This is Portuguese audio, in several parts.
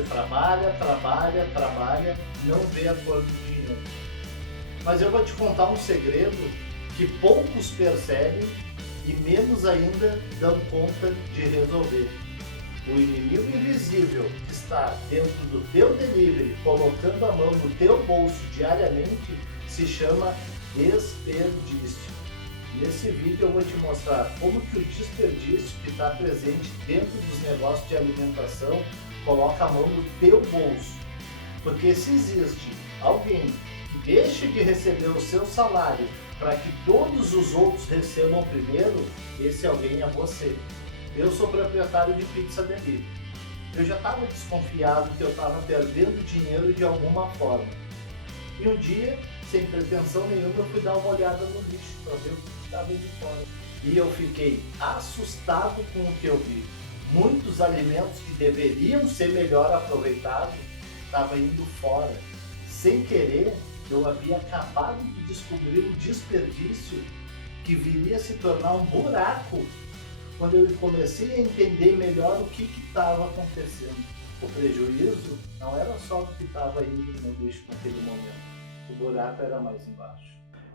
Você trabalha, trabalha, trabalha, não vê a cor do dinheiro. Mas eu vou te contar um segredo que poucos percebem e menos ainda dão conta de resolver. O inimigo invisível que está dentro do teu delivery, colocando a mão no teu bolso diariamente, se chama desperdício. Nesse vídeo eu vou te mostrar como que o desperdício que está presente dentro dos negócios de alimentação coloca a mão no teu bolso. Porque se existe alguém que deixe de receber o seu salário para que todos os outros recebam primeiro, esse alguém é você. Eu sou proprietário de pizza delivery. Eu já estava desconfiado que eu estava perdendo dinheiro de alguma forma. E um dia, sem pretensão nenhuma, eu fui dar uma olhada no lixo para ver o que estava indo fora. E eu fiquei assustado com o que eu vi. Muitos alimentos que deveriam ser melhor aproveitados estavam indo fora. Sem querer, eu havia acabado de descobrir um desperdício que viria a se tornar um buraco quando eu comecei a entender melhor o que estava acontecendo. O prejuízo não era só do que estava indo no lixo naquele momento. O buraco era mais embaixo.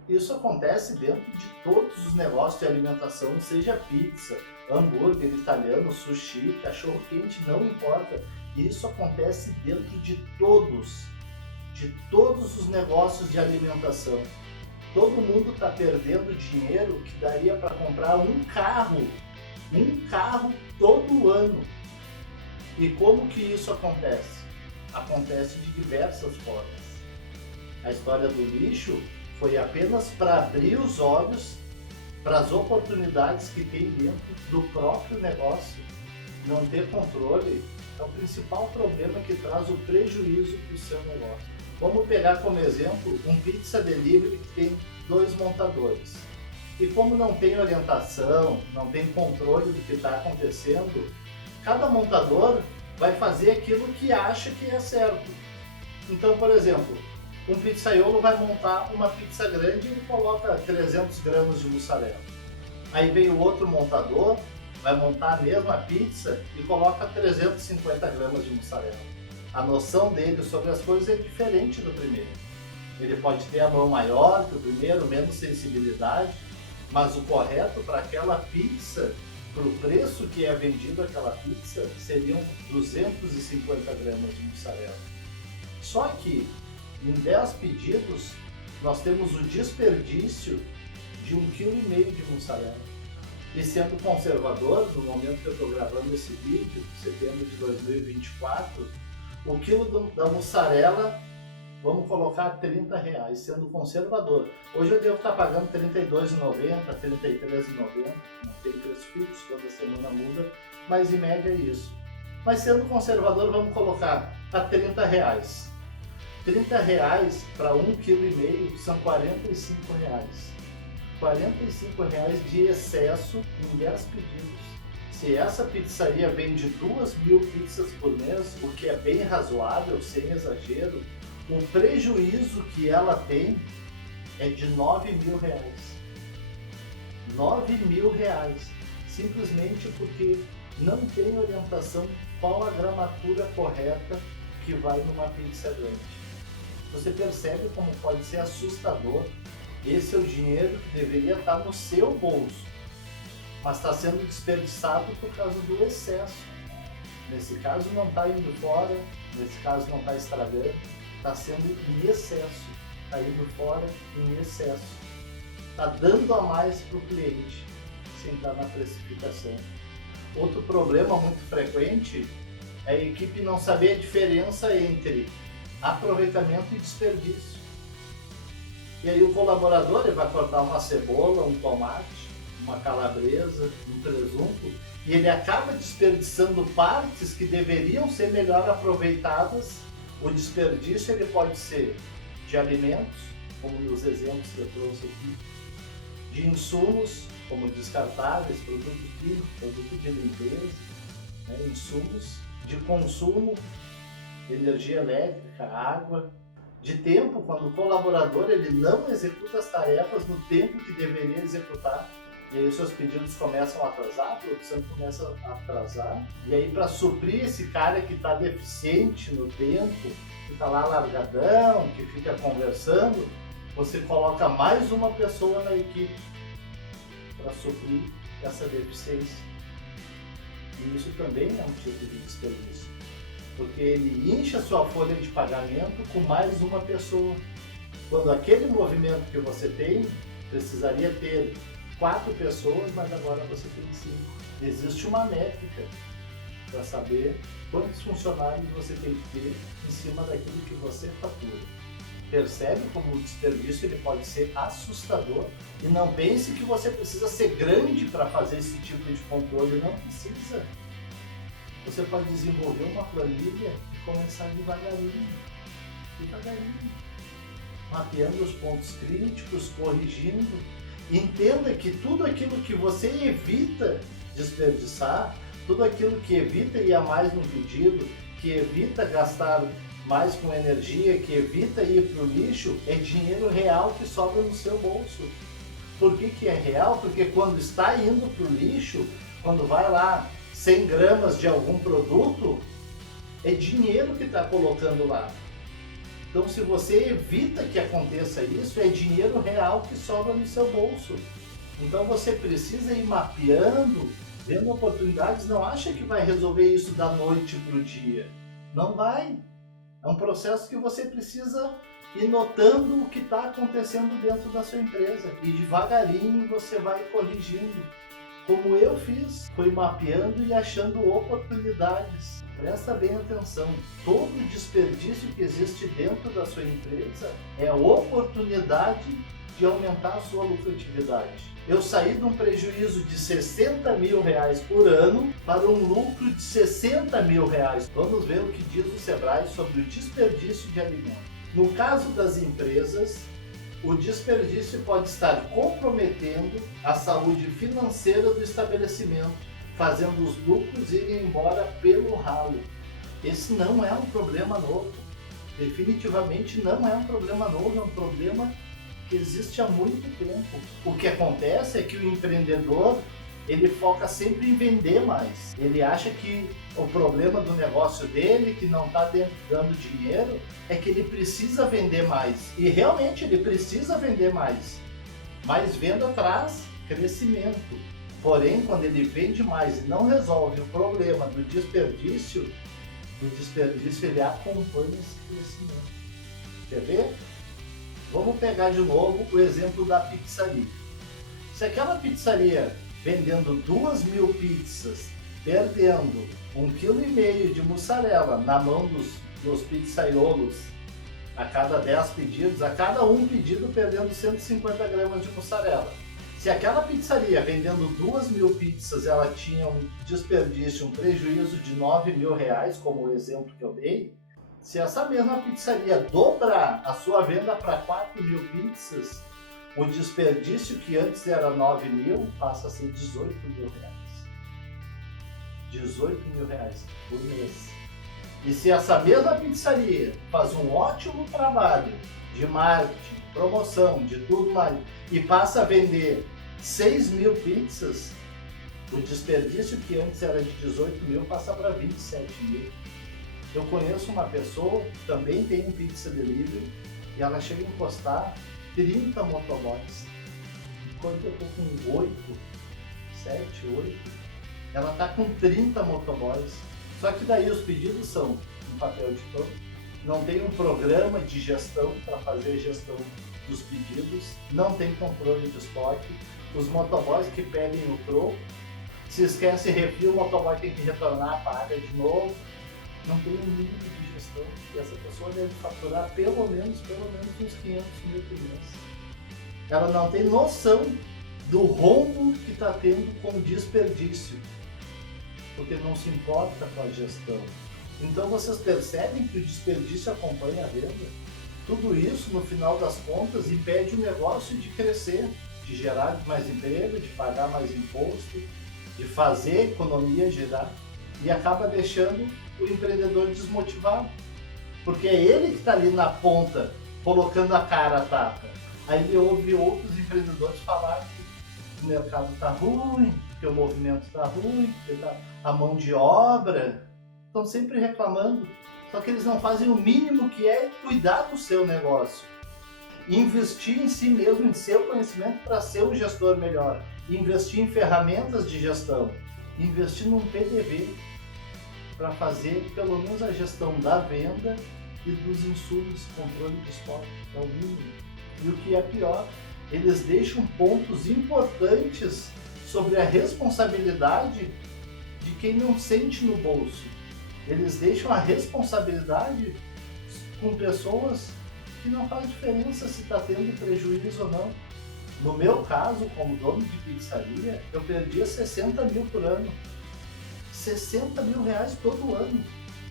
Isso acontece dentro de todos os negócios de alimentação, seja pizza, hambúrguer italiano, sushi, cachorro quente, não importa. Isso acontece dentro de todos os negócios de alimentação. Todo mundo está perdendo dinheiro que daria para comprar um carro todo ano. E como que isso acontece? Acontece de diversas formas. A história do lixo foi apenas para abrir os olhos para as oportunidades que tem dentro do próprio negócio. Não ter controle é o principal problema que traz o prejuízo para o seu negócio. Vamos pegar como exemplo um pizza delivery que tem 2 montadores. E como não tem orientação, não tem controle do que está acontecendo, cada montador vai fazer aquilo que acha que é certo. Então, por exemplo, um pizzaiolo vai montar uma pizza grande e ele coloca 300 gramas de mussarela. Aí vem o outro montador, vai montar a mesma pizza e coloca 350 gramas de mussarela. A noção dele sobre as coisas é diferente do primeiro. Ele pode ter a mão maior que o primeiro, menos sensibilidade, mas o correto para aquela pizza, para o preço que é vendido aquela pizza, seriam 250 gramas de mussarela. Só que em 10 pedidos nós temos o desperdício de 1,5 kg de mussarela. E sendo conservador, no momento que eu estou gravando esse vídeo, setembro de 2024, o quilo da mussarela, vamos colocar R$30, sendo conservador. Hoje eu devo estar pagando R$32,90, R$33,90, não tem preço fixo, toda semana muda, mas em média é isso. Mas sendo conservador, vamos colocar a R$30. R$30 para 1,5 kg são R$45. R$45 de excesso em 10 pedidos. Se essa pizzaria vende 2.000 pizzas por mês, o que é bem razoável, sem exagero, o prejuízo que ela tem é de R$9.000. R$9.000, simplesmente porque não tem orientação qual a gramatura correta que vai numa pizza grande. Você percebe como pode ser assustador. Esse é o dinheiro que deveria estar no seu bolso, mas está sendo desperdiçado por causa do excesso. Nesse caso não está indo fora, nesse caso não está estragando, está sendo em excesso, está indo fora em excesso. Está dando a mais para o cliente, sem estar na precificação. Outro problema muito frequente é a equipe não saber a diferença entre aproveitamento e desperdício. E aí o colaborador ele vai cortar uma cebola, um tomate, uma calabresa, um presunto, e ele acaba desperdiçando partes que deveriam ser melhor aproveitadas. O desperdício ele pode ser de alimentos, como nos exemplos que eu trouxe aqui, de insumos, como descartáveis, produto químico, produto de limpeza, insumos, de consumo, energia elétrica, água, de tempo, quando o colaborador ele não executa as tarefas no tempo que deveria executar. E aí os seus pedidos começam a atrasar, a produção começa a atrasar. E aí para suprir esse cara que está deficiente no tempo, que está lá largadão, que fica conversando, você coloca mais uma pessoa na equipe para suprir essa deficiência. E isso também é um tipo de desperdício, porque ele incha sua folha de pagamento com mais uma pessoa, quando aquele movimento que você tem precisaria ter 4 pessoas, mas agora você tem 5. Existe uma métrica para saber quantos funcionários você tem que ter em cima daquilo que você fatura. Percebe como o desperdício ele pode ser assustador? E não pense que você precisa ser grande para fazer esse tipo de controle, não precisa. Você pode desenvolver uma planilha e começar devagarinho, mapeando os pontos críticos, corrigindo. Entenda que tudo aquilo que você evita desperdiçar, tudo aquilo que evita ir a mais no pedido, que evita gastar mais com energia, que evita ir para o lixo, é dinheiro real que sobra no seu bolso. Por que é real? Porque quando está indo para o lixo, quando vai lá 100 gramas de algum produto, é dinheiro que está colocando lá. Então, se você evita que aconteça isso, é dinheiro real que sobra no seu bolso. Então, você precisa ir mapeando, vendo oportunidades. Não acha que vai resolver isso da noite para o dia. Não vai. É um processo que você precisa ir notando o que está acontecendo dentro da sua empresa. E devagarinho você vai corrigindo. Como eu fiz, fui mapeando e achando oportunidades. Presta bem atenção, todo desperdício que existe dentro da sua empresa é a oportunidade de aumentar a sua lucratividade. Eu saí de um prejuízo de R$60 mil por ano para um lucro de R$60 mil. Vamos ver o que diz o Sebrae sobre o desperdício de alimentos. No caso das empresas, o desperdício pode estar comprometendo a saúde financeira do estabelecimento, fazendo os lucros irem embora pelo ralo. Esse não é um problema novo. Definitivamente não é um problema novo, é um problema que existe há muito tempo. O que acontece é que o empreendedor, ele foca sempre em vender mais. Ele acha que o problema do negócio dele, que não está dando dinheiro, é que ele precisa vender mais. E realmente ele precisa vender mais. Mas venda traz crescimento. Porém, quando ele vende mais e não resolve o problema do desperdício ele acompanha esse crescimento. Quer ver? Vamos pegar de novo o exemplo da pizzaria. Se aquela pizzaria vendendo 2.000 pizzas, perdendo 1,5 kg de mussarela na mão dos pizzaiolos a cada 10 pedidos, a cada um pedido perdendo 150 gramas de mussarela. Se aquela pizzaria vendendo 2.000 pizzas, ela tinha um desperdício, um prejuízo de R$9 mil, como o exemplo que eu dei, se essa mesma pizzaria dobrar a sua venda para 4.000 pizzas, o desperdício que antes era 9 mil passa a ser 18 mil reais. 18 mil reais por mês. E se essa mesma pizzaria faz um ótimo trabalho de marketing, promoção, de tudo mais, e passa a vender 6.000 pizzas, o desperdício que antes era de 18 mil passa para 27 mil. Eu conheço uma pessoa que também tem um pizza delivery e ela chega a encostar 30 motoboys. Enquanto eu estou com 8, 7, 8, ela está com 30 motoboys. Só que daí os pedidos são um papel de pão, não tem um programa de gestão para fazer gestão dos pedidos, não tem controle de estoque, os motoboys que pedem o troco, se esquece refil, o motoboy tem que retornar, paga de novo, não tem um mínimo de gestão e essa pessoa deve faturar pelo menos uns 500 mil por mês. Ela não tem noção do rombo que está tendo com o desperdício, porque não se importa com a gestão. Então vocês percebem que o desperdício acompanha a venda? Tudo isso, no final das contas, impede o negócio de crescer, de gerar mais emprego, de pagar mais imposto, de fazer a economia girar e acaba deixando o empreendedor desmotivado, porque é ele que está ali na ponta, colocando a cara a tapa. Aí ele ouve outros empreendedores falar que o mercado está ruim, porque o movimento está ruim, porque a mão de obra, estão sempre reclamando. Só que eles não fazem o mínimo, que é cuidar do seu negócio. Investir em si mesmo, em seu conhecimento, para ser um gestor melhor. Investir em ferramentas de gestão. Investir num PDV para fazer pelo menos a gestão da venda e dos insumos, controle de estoque, é o mínimo. E o que é pior, eles deixam pontos importantes sobre a responsabilidade de quem não sente no bolso. Eles deixam a responsabilidade com pessoas que não faz diferença se está tendo prejuízo ou não. No meu caso, como dono de pizzaria, eu perdia 60 mil por ano. 60 mil reais todo ano.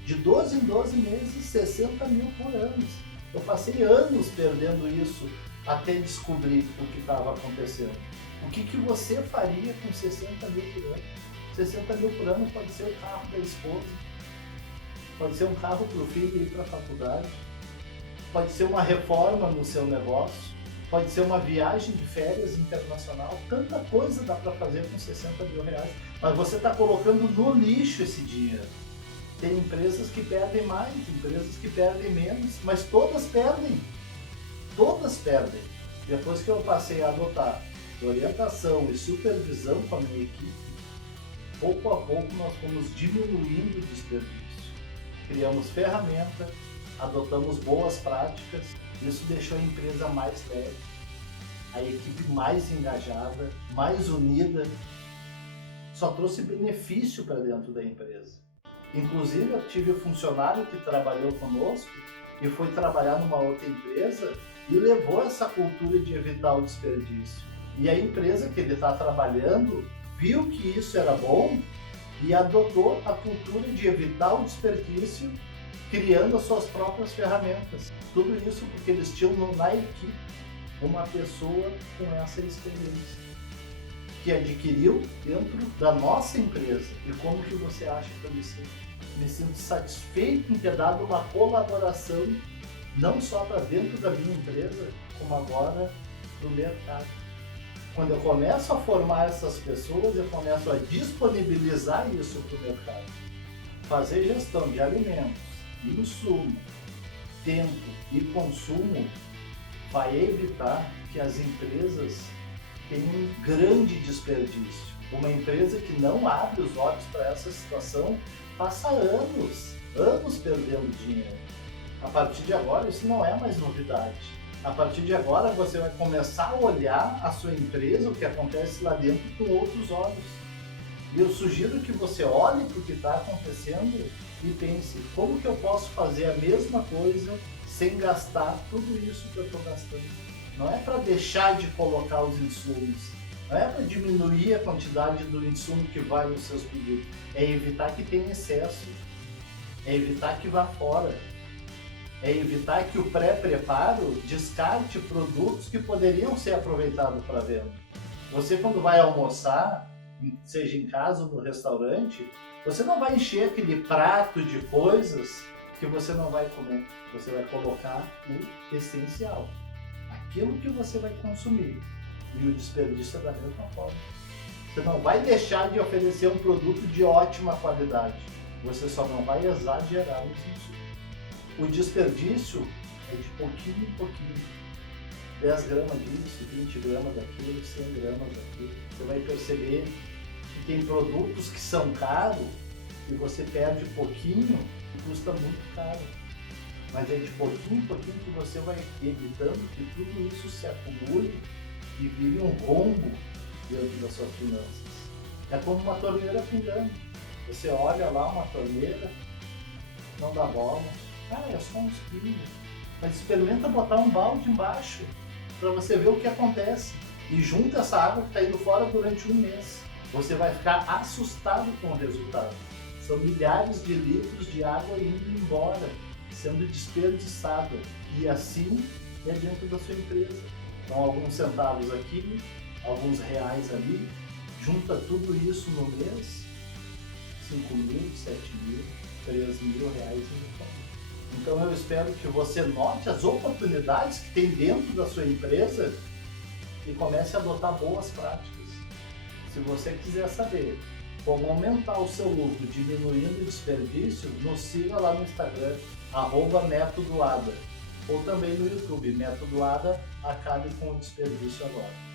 De 12 em 12 meses, 60 mil por ano. Eu passei anos perdendo isso até descobrir o que estava acontecendo. O que você faria com 60 mil por ano? 60 mil por ano pode ser o carro da esposa, pode ser um carro para o filho ir para a faculdade, pode ser uma reforma no seu negócio, pode ser uma viagem de férias internacional. Tanta coisa dá para fazer com 60 mil reais, mas você está colocando no lixo esse dinheiro. Tem empresas que perdem mais, empresas que perdem menos, mas todas perdem. Todas perdem. Depois que eu passei a adotar orientação e supervisão com a minha equipe, pouco a pouco nós fomos diminuindo o desperdício. Criamos ferramentas, adotamos boas práticas, isso deixou a empresa mais leve, a equipe mais engajada, mais unida, só trouxe benefício para dentro da empresa. Inclusive, eu tive um funcionário que trabalhou conosco e foi trabalhar numa outra empresa e levou essa cultura de evitar o desperdício. E a empresa que ele está trabalhando viu que isso era bom e adotou a cultura de evitar o desperdício, criando as suas próprias ferramentas. Tudo isso porque eles tinham na equipe uma pessoa com essa experiência, que adquiriu dentro da nossa empresa. E como que você acha que eu me sinto? Me sinto satisfeito em ter dado uma colaboração, não só para dentro da minha empresa, como agora no mercado. Quando eu começo a formar essas pessoas, eu começo a disponibilizar isso para o mercado. Fazer gestão de alimentos, insumo, tempo e consumo vai evitar que as empresas tenham um grande desperdício. Uma empresa que não abre os olhos para essa situação passa anos perdendo dinheiro. A partir de agora, isso não é mais novidade. A partir de agora, você vai começar a olhar a sua empresa, o que acontece lá dentro, com outros olhos. E eu sugiro que você olhe para o que está acontecendo e pense, como que eu posso fazer a mesma coisa sem gastar tudo isso que eu estou gastando? Não é para deixar de colocar os insumos, não é para diminuir a quantidade do insumo que vai nos seus pedidos, é evitar que tenha excesso, é evitar que vá fora, é evitar que o pré-preparo descarte produtos que poderiam ser aproveitados para venda. Você, quando vai almoçar, seja em casa ou no restaurante, você não vai encher aquele prato de coisas que você não vai comer. Você vai colocar o essencial, aquilo que você vai consumir. E o desperdício é da mesma forma. Você não vai deixar de oferecer um produto de ótima qualidade. Você só não vai exagerar nos insumos. O desperdício é de pouquinho em pouquinho. 10 gramas disso, 20 gramas daquilo, 100 gramas daquilo. Você vai perceber que tem produtos que são caros e você perde pouquinho e custa muito caro. Mas é de pouquinho em pouquinho que você vai evitando que tudo isso se acumule e vire um rombo dentro das suas finanças. É como uma torneira pingando. Você olha lá uma torneira, não dá bola. É só uns pingos. Mas experimenta botar um balde embaixo para você ver o que acontece. E junta essa água que está indo fora durante um mês. Você vai ficar assustado com o resultado. São milhares de litros de água indo embora, sendo desperdiçada. E assim é dentro da sua empresa. Então, alguns centavos aqui, alguns reais ali, junta tudo isso no mês, 5 mil, 7 mil, 3 mil reais em conta. Então eu espero que você note as oportunidades que tem dentro da sua empresa e comece a adotar boas práticas. se você quiser saber como aumentar o seu lucro diminuindo o desperdício, nos siga lá no Instagram, @métodoada, ou também no YouTube, Método ADA, acabe com o desperdício agora.